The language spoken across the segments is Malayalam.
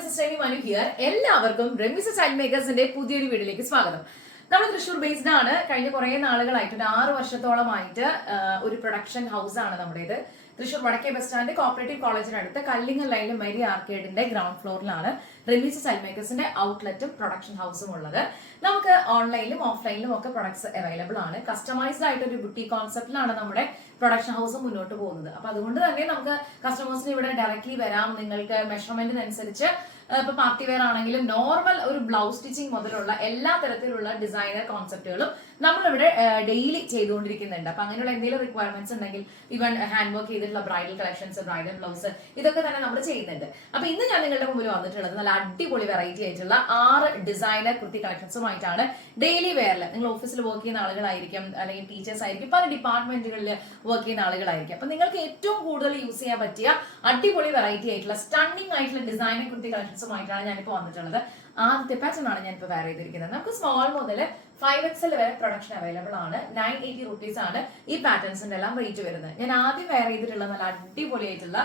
മനു ഹിയർ. എല്ലാവർക്കും റെമിസ് ചൈൽഡ് മേക്കേഴ്സിന്റെ പുതിയൊരു വീഡിയോയിലേക്ക് സ്വാഗതം. നമ്മൾ തൃശ്ശൂർ ബേസ്ഡ് ആണ്. കഴിഞ്ഞ കുറെ നാളുകളായിട്ട് ഒരു 6 വർഷത്തോളമായിട്ട് ഒരു പ്രൊഡക്ഷൻ ഹൗസ് ആണ് നമ്മുടേത്. തൃശ്ശൂർ വടക്കേ ബസ് സ്റ്റാൻഡ് കോപ്പറേറ്റീവ് കോളേജിനടുത്ത് കല്ലിങ്ങൽ ലൈനിൽ മെരി ആർക്കേഡിന്റെ ഗ്രൗണ്ട് ഫ്ലോറിലാണ് റെമിസ് ചൈൽഡ് മേക്കേഴ്സിന്റെ ഔട്ട്ലെറ്റും പ്രൊഡക്ഷൻ ഹൗസും ഉള്ളത്. നമുക്ക് ഓൺലൈനിലും ഓഫ്ലൈനിലും ഒക്കെ പ്രൊഡക്ട്സ് അവൈലബിൾ ആണ്. കസ്റ്റമൈസ്ഡ് ആയിട്ട് ഒരു ബ്യൂട്ടി കോൺസെപ്റ്റിലാണ് നമ്മുടെ പ്രൊഡക്ഷൻ ഹൗസ് മുന്നോട്ട് പോകുന്നത്. അപ്പൊ അതുകൊണ്ട് തന്നെ നമുക്ക് കസ്റ്റമേഴ്സിന് ഇവിടെ ഡയറക്ട്ലി വരാം. നിങ്ങൾക്ക് മെഷർമെന്റിനനുസരിച്ച് ഇപ്പൊ പാർട്ടി വെയർ ആണെങ്കിലും നോർമൽ ഒരു ബ്ലൗസ് സ്റ്റിച്ചിങ് മുതലുള്ള എല്ലാ തരത്തിലുള്ള ഡിസൈനർ കോൺസെപ്റ്റുകളും നമ്മളിവിടെ ഡെയിലി ചെയ്തുകൊണ്ടിരിക്കുന്നുണ്ട്. അപ്പൊ അങ്ങനെയുള്ള എന്തെങ്കിലും റിക്വയർമെന്റ്സ് ഉണ്ടെങ്കിൽ ഇവൻ ഹാൻഡ് വർക്ക് ചെയ്തിട്ടുള്ള ബ്രൈഡൽ കളക്ഷൻസ്, ബ്രൈഡൽ ബ്ലൗസ്, ഇതൊക്കെ തന്നെ നമ്മൾ ചെയ്യുന്നുണ്ട്. അപ്പൊ ഇന്ന് ഞാൻ നിങ്ങളുടെ മുമ്പിൽ വന്നിട്ടുള്ളത് നല്ല അടിപൊളി വെറൈറ്റി ആയിട്ടുള്ള 6 ഡിസൈനർ കുർത്തി കളക്ഷൻസുമായിട്ടാണ്. ഡെയിലി വെയറിൽ നിങ്ങൾ ഓഫീസിൽ വർക്ക് ചെയ്യുന്ന ആളുകളായിരിക്കും, അല്ലെങ്കിൽ ടീച്ചേഴ്സ് ആയിരിക്കും, പല ഡിപ്പാർട്ട്മെന്റുകളിൽ വർക്ക് ചെയ്യുന്ന ആളുകളായിരിക്കും. അപ്പൊ നിങ്ങൾക്ക് ഏറ്റവും കൂടുതൽ യൂസ് ചെയ്യാൻ പറ്റിയ അടിപൊളി വെറൈറ്റി ആയിട്ടുള്ള സ്റ്റണ്ണിംഗ് ആയിട്ടുള്ള ഡിസൈനർ കുർത്തി കളക്ഷൻസുമായിട്ടാണ് ഞാനിപ്പോൾ വന്നിട്ടുള്ളത്. ആദ്യത്തെ പാറ്റേൺ ആണ് ഞാനിപ്പോൾ വെയർ ചെയ്തിരിക്കുന്നത്. നമുക്ക് സ്മോൾ മുതൽ 5XL വരെ പ്രൊഡക്ഷൻ അവൈലബിൾ ആണ്. 980 rupees ആണ് ഈ പാറ്റേൺസിന്റെ എല്ലാം റേറ്റ് വരുന്നത്. ഞാൻ ആദ്യം വെയർ ചെയ്തിട്ടുള്ള നല്ല അടിപൊളിയായിട്ടുള്ള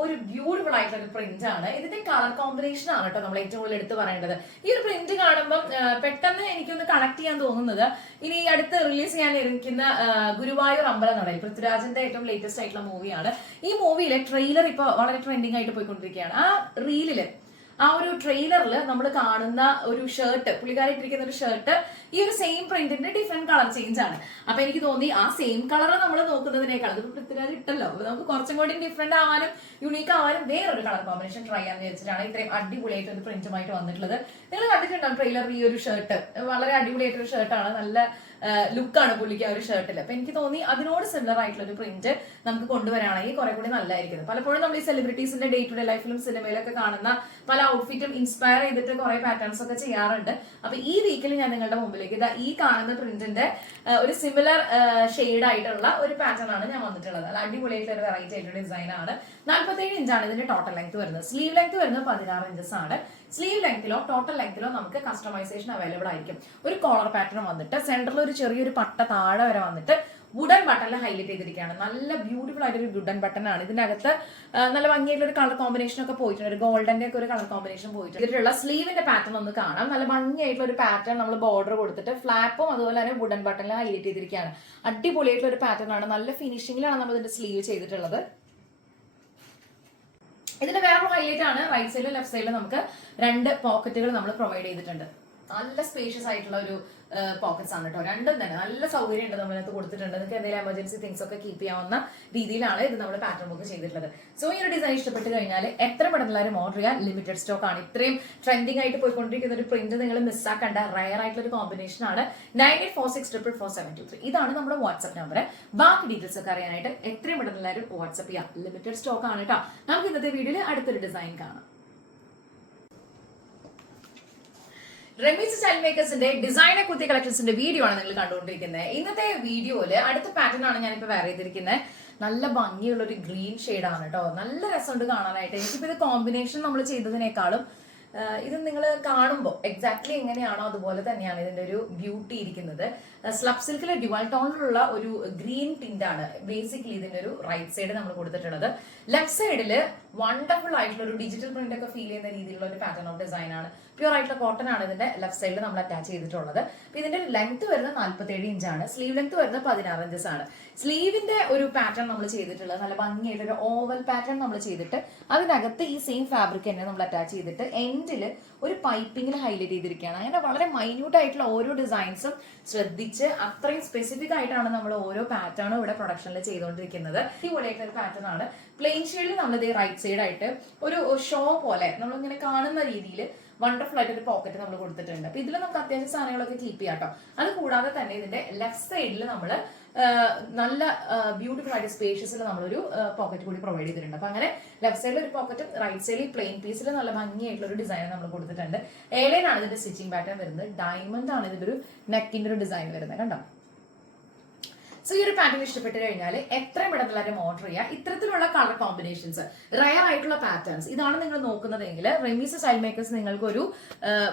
ഒരു ബ്യൂട്ടിഫുൾ ആയിട്ടുള്ള ഒരു പ്രിന്റ് ആണ്. ഇതിന്റെ കളർ കോമ്പിനേഷൻ ആണ് കേട്ടോ നമ്മൾ ഏറ്റവും കൂടുതൽ എടുത്ത് പറയേണ്ടത്. ഈ ഒരു പ്രിന്റ് കാണുമ്പോൾ പെട്ടെന്ന് എനിക്കൊന്ന് കണക്ട് ചെയ്യാൻ തോന്നുന്നത് ഇനി അടുത്ത് റിലീസ് ചെയ്യാൻ ഇരിക്കുന്ന ഗുരുവായൂർ അമ്പലനടയിൽ പൃഥ്വിരാജിന്റെ ഏറ്റവും ലേറ്റസ്റ്റ് ആയിട്ടുള്ള മൂവിയാണ്. ഈ മൂവിയിലെ ട്രെയിലർ ഇപ്പൊ വളരെ ട്രെൻഡിങ് ആയിട്ട് പോയിക്കൊണ്ടിരിക്കുകയാണ്. ആ റീലില് ആ ഒരു ട്രെയിലറിൽ നമ്മൾ കാണുന്ന ഒരു ഷർട്ട്, പുള്ളിക്കാരിട്ടിരിക്കുന്ന ഒരു ഷർട്ട് ഈ ഒരു സെയിം പ്രിന്റിന്റെ ഡിഫറെന്റ് കളർ ചേഞ്ച് ആണ്. അപ്പൊ എനിക്ക് തോന്നി ആ സെയിം കളർ നമ്മൾ നോക്കുന്നതിനേക്കാൾ ഇത് പൃഥ്വിരാജ് ഇട്ടല്ലോ, നമുക്ക് കുറച്ചും കൂടി ഡിഫറെന്റ് ആവാനും യൂണീക്ക് ആവാനും വേറൊരു കളർ കോമ്പിനേഷൻ ട്രൈ ചെയ്യാൻ വിചാരിച്ചിട്ടാണ് ഇത്രയും അടിപൊളിയായിട്ട് ഒരു പ്രിന്റുമായിട്ട് വന്നിട്ടുള്ളത്. നിങ്ങൾ കണ്ടിട്ടുണ്ടാവും ട്രെയിലർ. ഈ ഒരു ഷർട്ട് വളരെ അടിപൊളിയായിട്ടൊരു ഷർട്ടാണ്, നല്ല ലുക്കാണ് പുള്ളിക്ക് ആ ഒരു ഷർട്ടിൽ. അപ്പൊ എനിക്ക് തോന്നി അതിനോട് സിമിലർ ആയിട്ടുള്ള ഒരു പ്രിന്റ് നമുക്ക് കൊണ്ടുവരാണെങ്കിൽ കുറെ കൂടി നല്ലതായിരിക്കും. പലപ്പോഴും നമ്മൾ ഈ സെലിബ്രിറ്റീസിന്റെ ഡേ ടു ഡേ ലൈഫിലും സിനിമയിലൊക്കെ കാണുന്ന പല ഔട്ട്ഫിറ്റും ഇൻസ്പയർ ചെയ്തിട്ട് കുറെ പാറ്റേൺസ് ഒക്കെ ചെയ്യാറുണ്ട്. അപ്പൊ ഈ വീക്കിൽ ഞാൻ നിങ്ങളുടെ മുമ്പിലേക്ക് ഈ കാണുന്ന പ്രിന്റിന്റെ ഒരു സിമിലർ ഷെയ്ഡ് ആയിട്ടുള്ള ഒരു പാറ്റേൺ ആണ് ഞാൻ വന്നിട്ടുള്ളത്. അല്ല അടിപൊളിയായിട്ടുള്ള ഒരു വെറൈറ്റി ആയിട്ടുള്ള ഡിസൈൻ ആണ്. 47 ഇഞ്ചാണ് ഇതിന്റെ ടോട്ടൽ ലെങ്ത് വരുന്നത്. സ്ലീവ് ലെങ്ത് വരുന്നത് 16 ഇഞ്ചസ് ആണ്. സ്ലീവ് ലെങ്തിലോ ടോട്ടൽ ലെങ്തിലോ നമുക്ക് കസ്റ്റമൈസേഷൻ അവൈലബിൾ ആയിരിക്കും. ഒരു കോളർ പാറ്റേൺ വന്നിട്ട് സെന്ററിൽ ഒരു ചെറിയൊരു പട്ട താഴെ വരെ വന്നിട്ട് വുഡൻ ബട്ടണിൽ ഹൈലൈറ്റ് ചെയ്തിരിക്കുകയാണ്. നല്ല ബ്യൂട്ടിഫുൾ ആയിട്ടൊരു വുഡൻ ബട്ടൺ ആണ്. ഇതിനകത്ത് നല്ല ഭംഗിയായിട്ടുള്ള ഒരു കളർ കോമ്പിനേഷൻ ഒക്കെ പോയിട്ടുണ്ട്. ഒരു ഗോൾഡന്റെ ഒക്കെ ഒരു കളർ കോമ്പിനേഷൻ പോയിട്ടുണ്ട്. ഇതിലുള്ള സ്ലീവിന്റെ പാറ്റേൺ ഒന്ന് കാണാം. നല്ല ഭംഗിയായിട്ടുള്ള ഒരു പാറ്റേൺ നമ്മൾ ബോർഡർ കൊടുത്തിട്ട് ഫ്ലാപ്പും അതുപോലെ തന്നെ വുഡൻ ബട്ടണിൽ ഹൈലൈറ്റ് ചെയ്തിരിക്കുകയാണ്. അടിപൊളിയായിട്ടുള്ള ഒരു പാറ്റേൺ ആണ്. നല്ല ഫിനിഷിംഗിലാണ് നമ്മൾ ഇതിന്റെ സ്ലീവ് ചെയ്തിട്ടുള്ളത്. ഇതിന്റെ വേറൊരു ഹൈലൈറ്റ് ആണ് റൈറ്റ് സൈഡിലും ലെഫ്റ്റ് സൈഡിലും നമുക്ക് 2 പോക്കറ്റുകൾ നമ്മൾ പ്രൊവൈഡ് ചെയ്തിട്ടുണ്ട്. നല്ല സ്പേഷ്യസ് ആയിട്ടുള്ള ഒരു പോക്കറ്റ്സ് ആണ് കേട്ടോ. രണ്ടും തന്നെ നല്ല സൗകര്യം ഉണ്ട് നമ്മളിനകത്ത് കൊടുത്തിട്ടുണ്ട്. നിങ്ങൾക്ക് എന്തെങ്കിലും എമർജൻസി തിങ്സ് ഒക്കെ കീപ്പ് ചെയ്യാവുന്ന രീതിയിലാണ് ഇത് നമ്മൾ പാറ്റേൺ ബുക്ക് ചെയ്തിട്ടുള്ളത്. സോ ഈ ഒരു ഡിസൈൻ ഇഷ്ടപ്പെട്ട് കഴിഞ്ഞാൽ എത്ര പെട്ടെന്ന് എല്ലാവരും ഓർഡർ ചെയ്യാൻ ലിമിറ്റഡ് സ്റ്റോക്ക് ആണ്. ഇത്രയും ട്രെൻഡിങ് ആയിട്ട് പോയിക്കൊണ്ടിരിക്കുന്ന ഒരു പ്രിന്റ് നിങ്ങൾ മിസ്സാക്കേണ്ട റയർ ആയിട്ടുള്ള ഒരു കോമ്പിനേഷൻ ആണ്. 9846444723 ഇതാണ് നമ്മുടെ വാട്സ്ആപ്പ് നമ്പർ. ബാക്കി ഡീറ്റെയിൽസ് ഒക്കെ അറിയാനായിട്ട് എത്രയും പെട്ടെന്ന് എല്ലാവരും വാട്സ്ആപ്പ് ചെയ്യാം. ലിമിറ്റഡ് സ്റ്റോക്ക് ആണ് കേട്ടോ. നമുക്ക് ഇന്നത്തെ വീഡിയോയിൽ അടുത്തൊരു ഡിസൈൻ കാണാം. റെമിസ് ചൈൽഡ് മേക്കേഴ്സിന്റെ ഡിസൈനർ കുർത്തി കളക്ഷൻസിന്റെ വീഡിയോ ആണ് നിങ്ങൾ കണ്ടുകൊണ്ടിരിക്കുന്നത്. ഇന്നത്തെ വീഡിയോയില് അടുത്ത പാറ്റേൺ ആണ് ഞാനിപ്പോ വെയർ ചെയ്തിരിക്കുന്നത്. നല്ല ഭംഗിയുള്ള ഒരു ഗ്രീൻ ഷെയ്ഡ് ആണ് കേട്ടോ. നല്ല രസമുണ്ട് കാണാനായിട്ട്. എനിക്കിപ്പോ ഇത് കോമ്പിനേഷൻ നമ്മൾ ചെയ്തതിനേക്കാളും ഇത് നിങ്ങൾ കാണുമ്പോൾ എക്സാക്ട്ലി എങ്ങനെയാണോ അതുപോലെ തന്നെയാണ് ഇതിന്റെ ഒരു ബ്യൂട്ടി ഇരിക്കുന്നത്. സ്ലബ് സിൽക്കിലെ ഡ്യുവൽ ടോണിലുള്ള ഒരു ഗ്രീൻ ടിന്റ് ആണ് ബേസിക്കലി ഇതിന്റെ ഒരു റൈറ്റ് സൈഡ് നമ്മൾ കൊടുത്തിട്ടുള്ളത്. ലെഫ്റ്റ് സൈഡില് വണ്ടർഫുൾ ആയിട്ടുള്ള ഒരു ഡിജിറ്റൽ പ്രിന്റ് ഒക്കെ ഫീൽ ചെയ്യുന്ന രീതിയിലുള്ള ഒരു പാറ്റേൺ ഓഫ് ഡിസൈൻ ആണ്. പ്യൂർ ആയിട്ടുള്ള കോട്ടൺ ആണ് ഇതിന്റെ ലെഫ്റ്റ് സൈഡിൽ നമ്മൾ അറ്റാച്ച് ചെയ്തിട്ടുള്ളത്. അപ്പൊ ഇതിന്റെ ലെങ്ത് വരുന്നത് 47 ഇഞ്ചാണ്. സ്ലീവ് ലെങ്ത് വരുന്നത് 16 ഇഞ്ചസ് ആണ്. സ്ലീവിന്റെ ഒരു പാറ്റേൺ നമ്മൾ ചെയ്തിട്ടുള്ളത് നല്ല ഭംഗിയായിട്ട് ഒരു ഓവൽ പാറ്റേൺ നമ്മൾ ചെയ്തിട്ട് അതിനകത്ത് ഈ സെയിം ഫാബ്രിക് തന്നെ നമ്മൾ അറ്റാച്ച് ചെയ്തിട്ട് എൻഡില് ഒരു പൈപ്പിംഗിൽ ഹൈലൈറ്റ് ചെയ്തിരിക്കുകയാണ്. അങ്ങനെ വളരെ മൈന്യൂട്ട് ആയിട്ടുള്ള ഓരോ ഡിസൈൻസും ശ്രദ്ധിച്ച് അത്രയും സ്പെസിഫിക് ആയിട്ടാണ് നമ്മൾ ഓരോ പാറ്റേണും ഇവിടെ പ്രൊഡക്ഷനിൽ ചെയ്തുകൊണ്ടിരിക്കുന്നത്. അടിപൊളിയായിട്ടുള്ള ഒരു പാറ്റേൺ ആണ്. പ്ലെയിൻ ഷെയ്ഡിൽ നമ്മൾ ഇതേ റൈറ്റ് സൈഡ് ആയിട്ട് ഒരു ഷോ പോലെ നമ്മളിങ്ങനെ കാണുന്ന രീതിയിൽ വണ്ടർഫുൾ ആയിട്ട് ഒരു പോക്കറ്റ് നമ്മൾ കൊടുത്തിട്ടുണ്ട്. അപ്പൊ ഇതിൽ നമുക്ക് അത്യാവശ്യം സാധനങ്ങളൊക്കെ കീപ്പ് ചെയ്യാം കേട്ടോ. അത് കൂടാതെ തന്നെ ഇതിന്റെ ലെഫ്റ്റ് സൈഡിൽ നമ്മൾ നല്ല ബ്യൂട്ടിഫുൾ ആയിട്ട് സ്പേഷ്യസിൽ നമ്മളൊരു പോക്കറ്റ് കൂടി പ്രൊവൈഡ് ചെയ്തിട്ടുണ്ട്. അപ്പൊ അങ്ങനെ ലെഫ്റ്റ് സൈഡിൽ ഒരു പോക്കറ്റും റൈറ്റ് സൈഡിൽ പ്ലെയിൻ പീസിൽ നല്ല ഭംഗിയായിട്ടുള്ള ഒരു ഡിസൈൻ നമ്മൾ കൊടുത്തിട്ടുണ്ട്. ഏലൈൻ ആണ് ഇതിന്റെ സ്റ്റിച്ചിങ് പാറ്റേൺ വരുന്നത്. ഡയമണ്ട് ആണ് ഇതിന്റെ ഒരു നെക്കിന്റെ ഒരു ഡിസൈൻ വരുന്നത്. കണ്ടോ, സോ ഈ ഒരു പാറ്റേൺ ഇഷ്ടപ്പെട്ട് കഴിഞ്ഞാൽ എത്രയും പെട്ടെന്ന് എല്ലാവരും ഓർഡർ ചെയ്യുക. ഇത്തരത്തിലുള്ള കളർ കോമ്പിനേഷൻസ്, റയർ ആയിട്ടുള്ള പാറ്റേൺസ് ഇതാണ് നിങ്ങൾ നോക്കുന്നതെങ്കിൽ റെമീസ സ്റ്റൈൽ മേക്കേഴ്സ് നിങ്ങൾക്ക് ഒരു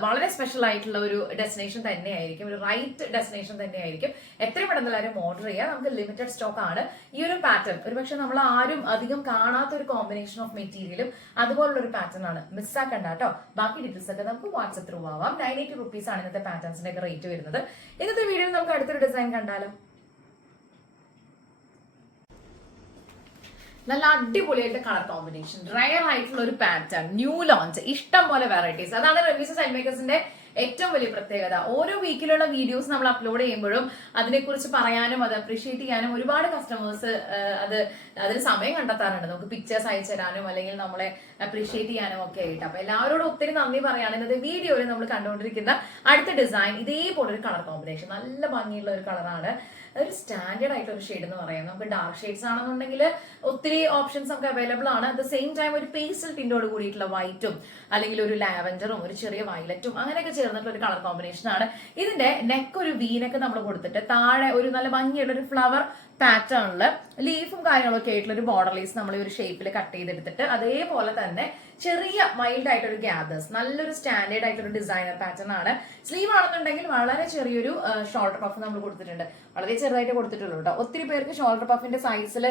വളരെ സ്പെഷ്യൽ ആയിട്ടുള്ള ഒരു ഡെസ്റ്റിനേഷൻ തന്നെയായിരിക്കും, ഒരു റൈറ്റ് ഡെസ്റ്റിനേഷൻ തന്നെയായിരിക്കും. എത്രയും പെട്ടെന്ന് എല്ലാവരും ഓർഡർ ചെയ്യുക. നമുക്ക് ലിമിറ്റഡ് സ്റ്റോക്ക് ആണ്. ഈ ഒരു പാറ്റേൺ ഒരുപക്ഷെ നമ്മൾ ആരും അധികം കാണാത്ത ഒരു കോമ്പിനേഷൻ ഓഫ് മെറ്റീരിയലും അതുപോലുള്ള ഒരു പാറ്റേൺ ആണ്. മിസ്സാക്കണ്ട കേട്ടോ. ബാക്കി ഡീറ്റെയിൽസ് ഒക്കെ നമുക്ക് വാട്സ്ആപ്പ് ത്രൂ ആവാം. 980 റുപ്പീസ് ആണ് ഇന്നത്തെ പാറ്റേൺസിന്റെ ഒക്കെ റേറ്റ് വരുന്നത്. ഇന്നത്തെ വീഡിയോയിൽ നമുക്ക് അടുത്തൊരു ഡിസൈൻ കണ്ടാലോ. നല്ല അടിപൊളിയായിട്ട് കളർ കോമ്പിനേഷൻ, റയർ ആയിട്ടുള്ള ഒരു പാറ്റേൺ, ന്യൂ ലോഞ്ച്, ഇഷ്ടം പോലെ വെറൈറ്റീസ്. അതാണ് റെമീസ സ്റ്റൈൽ മേക്കേഴ്സിന്റെ ഏറ്റവും വലിയ പ്രത്യേകത. ഓരോ വീക്കിലുള്ള വീഡിയോസ് നമ്മൾ അപ്ലോഡ് ചെയ്യുമ്പോഴും അതിനെക്കുറിച്ച് പറയാനും അത് അപ്രീഷിയേറ്റ് ചെയ്യാനും ഒരുപാട് കസ്റ്റമേഴ്സ് അതിന് സമയം കണ്ടെത്താറുണ്ട്. നമുക്ക് പിക്ചേഴ്സ് അയച്ചു തരാനും അല്ലെങ്കിൽ നമ്മളെ അപ്രീഷിയേറ്റ് ചെയ്യാനും ഒക്കെ ആയിട്ട്. അപ്പൊ എല്ലാവരോടും ഒത്തിരി നന്ദി പറയാണ്. ഇന്നത്തെ വീഡിയോയിൽ നമ്മൾ കണ്ടുകൊണ്ടിരിക്കുന്ന അടുത്ത ഡിസൈൻ ഇതേപോലെ ഒരു കളർ കോമ്പിനേഷൻ, നല്ല ഭംഗിയുള്ള ഒരു കളറാണ്. ഒരു സ്റ്റാൻഡേർഡ് ആയിട്ടുള്ള ഒരു ഷെയ്ഡ് എന്ന് പറയാം. നമുക്ക് ഡാർക്ക് ഷെയ്ഡ്സ് ആണെന്നുണ്ടെങ്കിൽ ഒത്തിരി ഓപ്ഷൻസ് നമുക്ക് അവൈലബിൾ ആണ്. അറ്റ് ദ സെയിം ടൈം ഒരു പേസ്റ്റൽ ടിന്റോട് കൂടിയിട്ടുള്ള വൈറ്റും അല്ലെങ്കിൽ ഒരു ലാവൻഡറും ഒരു ചെറിയ വയലറ്റും അങ്ങനെയൊക്കെ ചേർന്നിട്ടുള്ള ഒരു കളർ കോമ്പിനേഷൻ ആണ്. ഇതിന്റെ നെക്ക് ഒരു വീനൊക്കെ നമ്മൾ കൊടുത്തിട്ട് താഴെ ഒരു നല്ല ഭംഗിയുള്ള ഒരു ഫ്ലവർ പാറ്റേണില് ലീഫും കാര്യങ്ങളൊക്കെ ആയിട്ടുള്ള ഒരു ബോർഡർ ലീസ് നമ്മൾ ഒരു ഷേപ്പിൽ കട്ട് ചെയ്തെടുത്തിട്ട് അതേപോലെ തന്നെ ചെറിയ മൈൽഡ് ആയിട്ടൊരു ഗ്യാദേഴ്സ്, നല്ലൊരു സ്റ്റാൻഡേർഡ് ആയിട്ടൊരു ഡിസൈനർ പാറ്റേൺ ആണ്. സ്ലീവ് ആണെന്നുണ്ടെങ്കിൽ വളരെ ചെറിയൊരു ഷോൾഡർ പഫ് നമ്മൾ കൊടുത്തിട്ടുണ്ട്. വളരെ ചെറുതായിട്ട് കൊടുത്തിട്ടുള്ളൂ കേട്ടോ. ഒത്തിരി പേർക്ക് ഷോൾഡർ പഫിന്റെ സൈസിൽ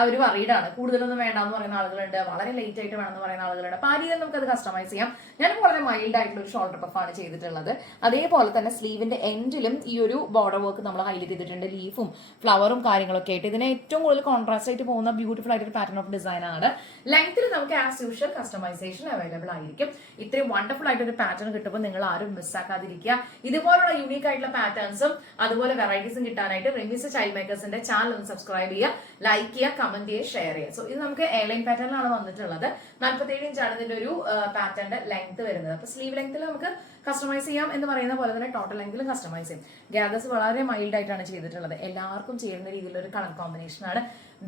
അവർ വറീഡാണ്. കൂടുതലൊന്നും വേണ്ടാന്ന് പറയുന്ന ആളുകളുണ്ട്, വളരെ ലേറ്റ് ആയിട്ട് വേണമെന്ന് പറയുന്ന ആളുകളുണ്ട്. അപ്പൊ ആ രീതിയിൽ നമുക്ക് അത് കസ്റ്റമൈസ് ചെയ്യാം. ഞാൻ വളരെ മൈൽഡ് ആയിട്ടുള്ള ഒരു ഷോൾഡർ പഫാണ് ചെയ്തിട്ടുള്ളത്. അതേപോലെ തന്നെ സ്ലീവിന്റെ എൻഡിലും ഈ ഒരു ബോർഡർ വർക്ക് നമ്മൾ ഹൈലൈറ്റ് ചെയ്തിട്ടുണ്ട്. ലീഫും ഫ്ലവറും കാര്യങ്ങളൊക്കെ ആയിട്ട് ഇതിനെ ഏറ്റവും കൂടുതൽ കോൺട്രാസ്റ്റ് ആയിട്ട് പോകുന്ന ബ്യൂട്ടിഫുൾ ആയിട്ടൊരു പാറ്റേൺ ഓഫ് ഡിസൈൻ ആണ്. ലെങ്ത്തിൽ നമുക്ക് ആസ് യൂഷ്വൽ കസ്റ്റമൈസേഷൻ അവൈലബിൾ ആയിരിക്കും. ഇത്രയും വണ്ടർഫുൾ ആയിട്ടൊരു പാറ്റേൺ കിട്ടുമ്പോൾ നിങ്ങൾ ആരും മിസ്സാക്കാതിരിക്കുക. ഇതുപോലുള്ള യൂണീക് ആയിട്ടുള്ള പാറ്റേൺസും അതുപോലെ വെറൈറ്റീസും കിട്ടാനായിട്ട് റെമീസ ചൈൽഡ് മേക്കേഴ്സിന്റെ ചാനൽ ഒന്ന് സബ്സ്ക്രൈബ് ചെയ്യുക, ലൈക്ക് ചെയ്യുക, കമന്റ് ചെയ്യുക, ഷെയർ ചെയ്യുക. സോ ഇത് നമുക്ക് എയർലൈൻ പാറ്റേണിലാണ് വന്നിട്ടുള്ളത്. 47 ഇഞ്ചാണ് ഇതിന്റെ ഒരു പാറ്റേണിന്റെ ലെങ്ത് വരുന്നത്. അപ്പൊ സ്ലീവ് ലെങ്ത്തിൽ നമുക്ക് കസ്റ്റമൈസ് ചെയ്യാം എന്ന് പറയുന്ന പോലെ തന്നെ ടോട്ടൽ ലെങ്തിലും കസ്റ്റമൈസ് ചെയ്യും. ഗ്യാദേഴ്സ് വളരെ മൈൽഡ് ആയിട്ടാണ് ചെയ്തിട്ടുള്ളത്. എല്ലാവർക്കും ചേരുന്ന രീതിയിലുള്ള ഒരു കളർ കോമ്പിനേഷൻ ആണ്.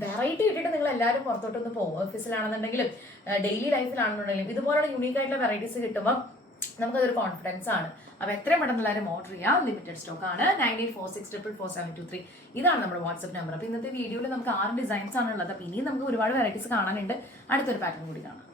വെറൈറ്റി ഇട്ടിട്ട് നിങ്ങൾ എല്ലാവരും പുറത്തോട്ടൊന്ന് പോകും. ഓഫീസിലാണെന്നുണ്ടെങ്കിലും ഡെയിലി ലൈഫിലാണെന്നുണ്ടെങ്കിലും ഇതുപോലുള്ള യൂണീക് ആയിട്ടുള്ള വെറൈറ്റീസ് കിട്ടുമ്പോൾ നമുക്കതൊരു കോൺഫിഡൻസ് ആണ്. അപ്പൊ എത്രയും പെട്ടെന്ന് എല്ലാവരും ഓർഡർ ചെയ്യാം. ലിമിറ്റഡ് സ്റ്റോക്ക് ആണ്. 9846444723 ഇതാണ് നമ്മുടെ വാട്സ്ആപ്പ് നമ്പർ. അപ്പൊ ഇന്നത്തെ വീഡിയോയിൽ നമുക്ക് 6 ഡിസൈൻസ് ആണ് ഉള്ളത്. അപ്പൊ ഇനിയും നമുക്ക് ഒരുപാട് വെറൈറ്റീസ് കാണാനുണ്ട്. അടുത്തൊരു പാറ്റേൺ കൂടി കാണാം.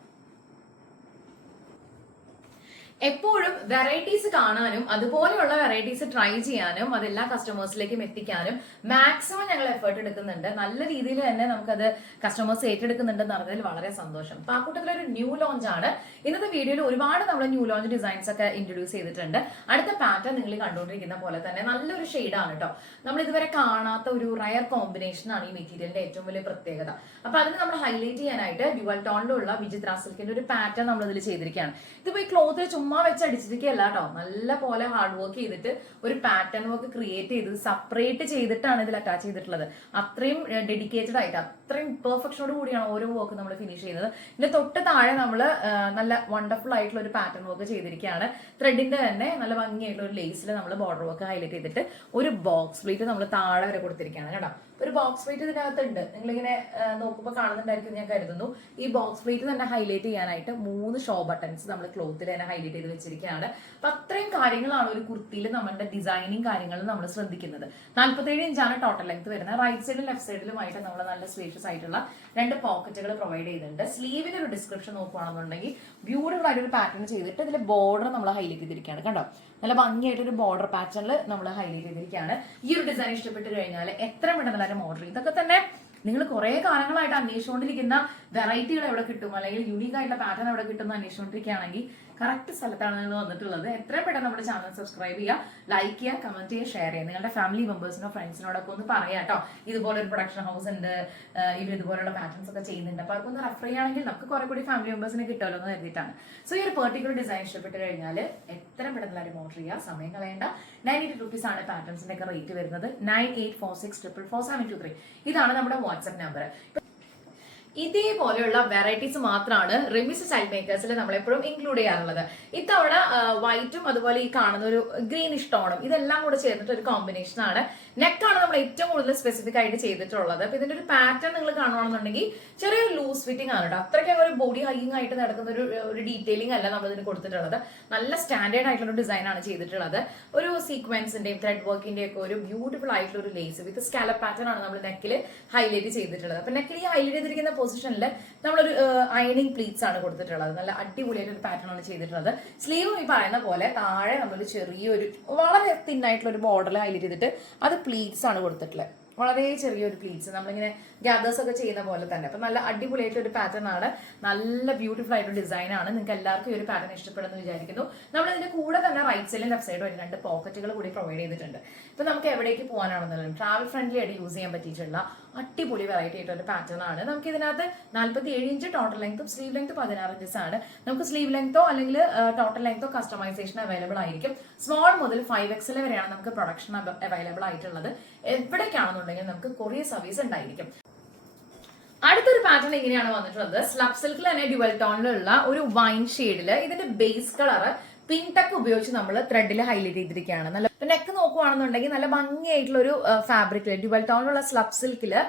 എപ്പോഴും വെറൈറ്റീസ് കാണാനും അതുപോലെയുള്ള വെറൈറ്റീസ് ട്രൈ ചെയ്യാനും അതെല്ലാ കസ്റ്റമേഴ്സിലേക്കും എത്തിക്കാനും മാക്സിമം ഞങ്ങൾ എഫേർട്ട് എടുക്കുന്നുണ്ട്. നല്ല രീതിയിൽ തന്നെ നമുക്കത് കസ്റ്റമേഴ്സ് ഏറ്റെടുക്കുന്നുണ്ടെന്ന് അറിഞ്ഞതിൽ വളരെ സന്തോഷം. അപ്പൊ ആ കൂട്ടത്തിലൊരു ന്യൂ ലോഞ്ച് ആണ്. ഇന്നത്തെ വീഡിയോയിൽ ഒരുപാട് നമ്മൾ ന്യൂ ലോഞ്ച് ഡിസൈൻസ് ഒക്കെ ഇൻട്രൊഡ്യൂസ് ചെയ്തിട്ടുണ്ട്. അടുത്ത പാറ്റേൺ നിങ്ങൾ കണ്ടുകൊണ്ടിരിക്കുന്ന പോലെ തന്നെ നല്ലൊരു ഷെയ്ഡാണ് കേട്ടോ. നമ്മൾ ഇതുവരെ കാണാത്ത ഒരു റയർ കോമ്പിനേഷൻ ആണ് ഈ മെറ്റീരിയലിന്റെ ഏറ്റവും വലിയ പ്രത്യേകത. അപ്പൊ അതിന് നമ്മൾ ഹൈലൈറ്റ് ചെയ്യാനായിട്ട് ഡ്യുവൽ ടോണിലുള്ള വിചിത്ര സിൽക്കിന്റെ ഒരു പാറ്റേൺ നമ്മൾ ഇതിൽ ചെയ്തിരിക്കുകയാണ്. ഇതിപ്പോ ഈ ക്ലോത്തിൽ ചുമ്മാ വെച്ച് അടിച്ചിരിക്കുകയല്ല കേട്ടോ. നല്ല പോലെ ഹാർഡ് വർക്ക് ചെയ്തിട്ട് ഒരു പാറ്റേൺ വർക്ക് ക്രിയേറ്റ് ചെയ്ത് സെപ്പറേറ്റ് ചെയ്തിട്ടാണ് ഇതിൽ അറ്റാച്ച് ചെയ്തിട്ടുള്ളത്. അത്രയും ഡെഡിക്കേറ്റഡ് ആയിട്ട് അത്രയും പെർഫെക്ഷനോട് കൂടിയാണ് ഓരോ വർക്ക് നമ്മൾ ഫിനിഷ് ചെയ്യുന്നത്. ഇതിന്റെ തൊട്ട് താഴെ നമ്മൾ നല്ല വണ്ടർഫുൾ ആയിട്ടുള്ള ഒരു പാറ്റേൺ വർക്ക് ചെയ്തിരിക്കുകയാണ്. ത്രെഡിന്റെ തന്നെ നല്ല ഭംഗിയായിട്ടുള്ള ഒരു ലേസിൽ നമ്മൾ ബോർഡർ വർക്ക് ഹൈലൈറ്റ് ചെയ്തിട്ട് ഒരു ബോക്സ് പ്ലേറ്റ് നമ്മൾ താഴെ വരെ കൊടുത്തിരിക്കുകയാണ് കേട്ടോ. ഒരു ബോക്സ് പ്ലേറ്റ് ഇതിനകത്തുണ്ട്. നിങ്ങളിങ്ങനെ നോക്കുമ്പോൾ കാണുന്നുണ്ടായിരിക്കും ഞാൻ കരുതുന്നു. ഈ ബോക്സ് പ്ലേറ്റ് തന്നെ ഹൈലൈറ്റ് ചെയ്യാനായിട്ട് 3 ഷോ ബട്ടൺസ് നമ്മൾ ക്ലോത്തിൽ തന്നെ ഹൈലൈറ്റ് ചെയ്ത് വെച്ചിരിക്കുകയാണ്. അപ്പൊ അത്രയും കാര്യങ്ങളാണ് ഒരു കുർത്തിയിൽ നമ്മുടെ ഡിസൈനിങ് കാര്യങ്ങളും നമ്മൾ ശ്രദ്ധിക്കുന്നത്. 47 ഇഞ്ചാണ് ടോട്ടൽ ലെങ്ത് വരുന്നത്. റൈറ്റ് സൈഡിലും ലെഫ്റ്റ് സൈഡിലുമായിട്ട് നമ്മൾ നല്ല സ്പേഷ്യസ് ആയിട്ടുള്ള 2 പോക്കറ്റുകൾ പ്രൊവൈഡ് ചെയ്തിട്ടുണ്ട്. സ്ലീവിന്റെ ഒരു ഡിസ്ക്രിപ്ഷൻ നോക്കുകയാണെന്നുണ്ടെങ്കിൽ ബ്യൂട്ടിഫുൾ ആയിട്ടൊരു പാറ്റേൺ ചെയ്തിട്ട് ഇതിൽ ബോർഡർ നമ്മൾ ഹൈലൈറ്റ് ചെയ്തിരിക്കുകയാണ്. കണ്ടോ, നല്ല ഭംഗിയായിട്ടൊരു ബോർഡർ പാറ്റേണിൽ നമ്മൾ ഹൈലൈറ്റ് ചെയ്തിരിക്കുകയാണ്. ഈ ഒരു ഡിസൈൻ ഇഷ്ടപ്പെട്ട് കഴിഞ്ഞാൽ എത്ര പെട്ടെന്ന് ഓർഡർ ചെയ്യും. ഇതൊക്കെ തന്നെ നിങ്ങൾ കുറെ കാലങ്ങളായിട്ട് അന്വേഷിച്ചുകൊണ്ടിരിക്കുന്ന വെറൈറ്റികൾ എവിടെ കിട്ടും അല്ലെങ്കിൽ യൂണീക് ആയിട്ടുള്ള പാറ്റേൺ എവിടെ കിട്ടും എന്ന് അന്വേഷിച്ചുകൊണ്ടിരിക്കുകയാണെങ്കിൽ കറക്റ്റ് സ്ഥലത്താണ് നിങ്ങൾ വന്നിട്ടുള്ളത്. എത്രയും പെട്ടെന്ന് നമ്മുടെ ചാനൽ സബ്സ്ക്രൈബ് ചെയ്യുക, ലൈക്ക് ചെയ്യുക, കമന്റ് ചെയ്യുക, ഷെയർ ചെയ്യുക. നിങ്ങളുടെ ഫാമിലി മെമ്പേഴ്സിനോ ഫ്രണ്ട്സിനോടൊക്കെ ഒന്ന് പറയാം കേട്ടോ. ഇതുപോലെ ഒരു പ്രൊഡക്ഷൻ ഹൗസ് ഉണ്ട്, ഇവർ ഇതുപോലുള്ള പാറ്റേൺസ് ഒക്കെ ചെയ്യുന്നുണ്ട്. അപ്പൊ അതൊക്കെ ഒന്ന് റെഫർ ചെയ്യുകയാണെങ്കിൽ നമുക്ക് കുറെ കൂടി ഫാമിലി മെമ്പേഴ്സിനെ കിട്ടുമല്ലോ എന്ന് കരുതിയിട്ടാണ്. സോ ഈ ഒരു പെർട്ടിക്കുലർ ഡിസൈൻ ഇഷ്ടപ്പെട്ട് കഴിഞ്ഞാൽ എത്രയും പെട്ടെന്ന് എല്ലാവരും ഓർഡർ ചെയ്യുക. സമയം കളയേണ്ട. 980 റുപ്പീസ് ആണ് പാറ്റേൺസിന്റെ ഒക്കെ റേറ്റ് വരുന്നത്. 9846444723 ഇതാണ് നമ്മുടെ വാട്സ്ആപ്പ് നമ്പർ. ഇതേപോലെയുള്ള വെറൈറ്റീസ് മാത്രമാണ് റെമിസ് സ്റ്റൈൽ മേക്കേഴ്സിൽ നമ്മൾ എപ്പോഴും ഇൻക്ലൂഡ് ചെയ്യാറുള്ളത്. ഇത്തവണ വൈറ്റും അതുപോലെ ഈ കാണുന്ന ഒരു ഗ്രീനിഷ് ടോണും ഇതെല്ലാം കൂടെ ചേർന്നിട്ട് ഒരു കോമ്പിനേഷൻ ആണ്. നെക്കാണ് നമ്മൾ ഏറ്റവും കൂടുതൽ സ്പെസിഫിക് ആയിട്ട് ചെയ്തിട്ടുള്ളത്. അപ്പൊ ഇതിന്റെ ഒരു പാറ്റേൺ നിങ്ങൾ കാണുകയാണെന്നുണ്ടെങ്കിൽ ചെറിയൊരു ലൂസ് ഫിറ്റിംഗ് ആണ് കേട്ടോ. അത്രയ്ക്ക് ഒരു ബോഡി ഹൈയിങ് ആയിട്ട് നടക്കുന്ന ഒരു ഡീറ്റെയിലിംഗ് അല്ല നമ്മൾ ഇതിന് കൊടുത്തിട്ടുള്ളത്. നല്ല സ്റ്റാൻഡേർഡ് ആയിട്ടുള്ള ഒരു ഡിസൈൻ ആണ് ചെയ്തിട്ടുള്ളത്. ഒരു സീക്വൻസിന്റെയും ത്രെഡ് വർക്കിന്റെയും ഒക്കെ ഒരു ബ്യൂട്ടിഫുൾ ആയിട്ടുള്ള ഒരു ലേസ് വിത്ത് സ്കാലപ്പ് പാറ്റേൺ ആണ് നമ്മൾ നെക്കിൽ ഹൈലൈറ്റ് ചെയ്തിട്ടുള്ളത്. അപ്പൊ നെക്കിൽ ഈ ഹൈലൈറ്റ് ചെയ്തിരിക്കുന്ന പൊസിഷനിൽ നമ്മളൊരു അയണിങ് പ്ലീറ്റ്സ് ആണ് കൊടുത്തിട്ടുള്ളത്. നല്ല അടിപൊളിയായിട്ട് ഒരു പാറ്റേൺ ആണ് ചെയ്തിട്ടുള്ളത്. സ്ലീവും ഈ പറയുന്ന പോലെ താഴെ നമ്മളൊരു ചെറിയൊരു വളരെ തിന്നായിട്ടുള്ള ഒരു ബോർഡർ ഹൈലൈറ്റ് ചെയ്തിട്ട് അത് പ്ലീറ്റ്സ് ആണ് കൊടുത്തിട്ടുള്ളത്. വളരെ ചെറിയൊരു പ്ലീറ്റ്സ് നമ്മളിങ്ങനെ ഗ്യാദേഴ്സ് ഒക്കെ ചെയ്യുന്ന പോലെ തന്നെ. അപ്പൊ നല്ല അടിപൊളിയായിട്ട് ഒരു പാറ്റേൺ ആണ്. നല്ല ബ്യൂട്ടിഫുൾ ആയിട്ടൊരു ഡിസൈൻ ആണ്. നിങ്ങൾക്ക് എല്ലാവർക്കും ഈ ഒരു പാറ്റേൺ ഇഷ്ടപ്പെടുന്നു വിചാരിക്കുന്നു. നമ്മൾ ഇതിന്റെ കൂടെ തന്നെ റൈറ്റ് സൈഡിലും ലെഫ്റ്റ് സൈഡും ഒരു 2 പോക്കറ്റുകൾ കൂടി പ്രൊവൈഡ് ചെയ്തിട്ടുണ്ട്. ഇപ്പൊ നമുക്ക് എവിടേക്ക് പോകാനാണെന്നുള്ളത് ട്രാവൽ ഫ്രണ്ട്ലി ആയിട്ട് യൂസ് ചെയ്യാൻ പറ്റിയിട്ടുള്ള അടിപൊളി വെറൈറ്റി ആയിട്ടൊരു പാറ്റേൺ ആണ്. നമുക്ക് ഇതിനകത്ത് 47 ഇഞ്ച് ടോട്ടൽ ലെങ്ത്തും സ്ലീവ് ലെങ്ത് 16 ഇഞ്ചസ് ആണ്. നമുക്ക് സ്ലീവ് ലെങ്തോ അല്ലെങ്കിൽ ടോട്ടൽ ലെങ്തോ കസ്റ്റമൈസേഷൻ അവൈലബിൾ ആയിരിക്കും. സ്മോൾ മുതൽ 5XL വരെയാണ് നമുക്ക് പ്രൊഡക്ഷൻ അവൈലബിൾ ആയിട്ടുള്ളത്. എവിടേക്കാണെന്നുണ്ടെങ്കിൽ നമുക്ക് കൊറിയർ സർവീസ് ഉണ്ടായിരിക്കും. അടുത്തൊരു പാറ്റേൺ ഇങ്ങനെയാണ് വന്നിട്ടുള്ളത്. സ്ലബ് സിൽക്കിൽ തന്നെ ഡ്യുവൽ ടോണിലുള്ള ഒരു വൈൻ ഷെയ്ഡില് ഇതിന്റെ ബേസ് കളർ പിൻടക്ക് ഉപയോഗിച്ച് നമ്മൾ ത്രെഡിൽ ഹൈലൈറ്റ് ചെയ്തിരിക്കുകയാണ്. നല്ല നെക്ക് നോക്കുവാണെന്നുണ്ടെങ്കിൽ നല്ല ഭംഗിയായിട്ടുള്ള ഒരു ഫാബ്രിക്കില് ഡ്യുവൽ ടോണിലുള്ള സ്ലബ് സിൽക്കില്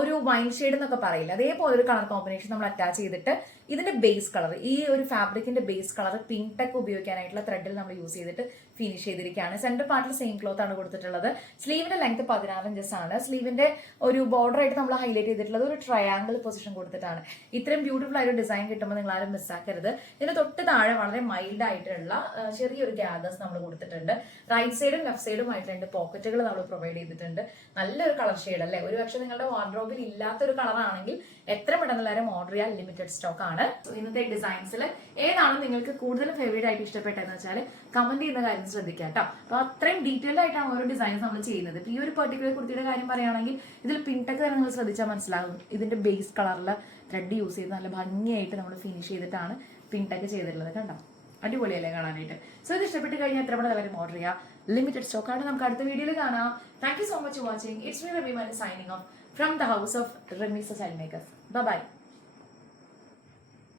ഒരു വൈൻ ഷെയ്ഡ് എന്നൊക്കെ പറയില്ല, അതേപോലെ ഒരു കളർ കോമ്പിനേഷൻ നമ്മൾ അറ്റാച്ച് ചെയ്തിട്ട് ഇതിന്റെ ബേസ് കളർ ഈ ഒരു ഫാബ്രിക്കിന്റെ ബേസ് കളർ പിങ്ക് ടെക് ഉപയോഗിക്കാനായിട്ടുള്ള ത്രെഡിൽ നമ്മൾ യൂസ് ചെയ്തിട്ട് ഫിനിഷ് ചെയ്തിരിക്കുകയാണ്. സെന്റർ പാർട്ടിൽ സെയിം ക്ലോത്ത് ആണ് കൊടുത്തിട്ടുള്ളത്. സ്ലീവിന്റെ ലെങ്ത് 16 ഇഞ്ചസ് ആണ്. സ്ലീവിന്റെ ഒരു ബോർഡർ ആയിട്ട് നമ്മൾ ഹൈലൈറ്റ് ചെയ്തിട്ടുള്ളത് ഒരു ട്രയാങ്കിൾ പൊസിഷൻ കൊടുത്തിട്ടാണ്. ഇത്രയും ബ്യൂട്ടിഫുൾ ആയിട്ട് ഡിസൈൻ കിട്ടുമ്പോൾ നിങ്ങൾ ആരും മിസ്സാക്കരുത്. ഇതിന് തൊട്ട് താഴെ വളരെ മൈൽഡ് ആയിട്ടുള്ള ചെറിയൊരു ഗ്യാദേഴ്സ് നമ്മൾ കൊടുത്തിട്ടുണ്ട്. റൈറ്റ് സൈഡും ലെഫ്റ്റ് സൈഡും ആയിട്ട് 2 പോക്കറ്റുകൾ നമ്മൾ പ്രൊവൈഡ് ചെയ്തിട്ടുണ്ട്. നല്ലൊരു കളർ ഷെയ്ഡ് അല്ലേ. ഒരു പക്ഷേ നിങ്ങളുടെ വാർഡ്രോബിൽ ഇല്ലാത്തൊരു കളർ ആണെങ്കിൽ എത്ര പെട്ടെന്ന് എല്ലാവരും ഓർഡർ ചെയ്യാൻ ലിമിറ്റഡ് സ്റ്റോക്ക് ആണ്. ഇന്നത്തെ ഡിസൈൻസിൽ ഏതാണ് നിങ്ങൾക്ക് കൂടുതലും ഫേവറേറ്റ് ആയിട്ട് ഇഷ്ടപ്പെട്ടതെന്ന് വെച്ചാൽ കമന്റ് ചെയ്യുന്ന കാര്യം ശ്രദ്ധിക്കാം കേട്ടോ. അപ്പൊ അത്രയും ഡീറ്റെയിൽഡ് ആയിട്ടാണ് ഓരോ ഡിസൈൻസ് നമ്മൾ ചെയ്യുന്നത്. ഈ ഒരു പെർട്ടിക്കുലർ കുർത്തിയുടെ കാര്യം പറയുകയാണെങ്കിൽ ഇതിൽ പിൻടെക് തന്നെ നിങ്ങൾ ശ്രദ്ധിച്ചാൽ മനസ്സിലാകും. ഇതിന്റെ ബേസ് കളറിൽ ത്രെഡ് യൂസ് ചെയ്ത് നല്ല ഭംഗിയായിട്ട് നമ്മൾ ഫിനിഷ് ചെയ്തിട്ടാണ് പിൻടെക് ചെയ്തിട്ടുള്ളത്. കണ്ടോ, അടിപൊളിയല്ലേ കാണാനായിട്ട്. സോ ഇത് ഇഷ്ടപ്പെട്ട് കഴിഞ്ഞാൽ എത്ര പെട്ടെന്ന് എല്ലാവരും ഓർഡർ ചെയ്യാം. ലിമിറ്റഡ് സ്റ്റോക്ക് ആണ്. നമുക്ക് അടുത്ത വീഡിയോയിൽ കാണാം. Thank you so much for watching. It's me Rami signing off from the house of Ramees style makers. Bye by.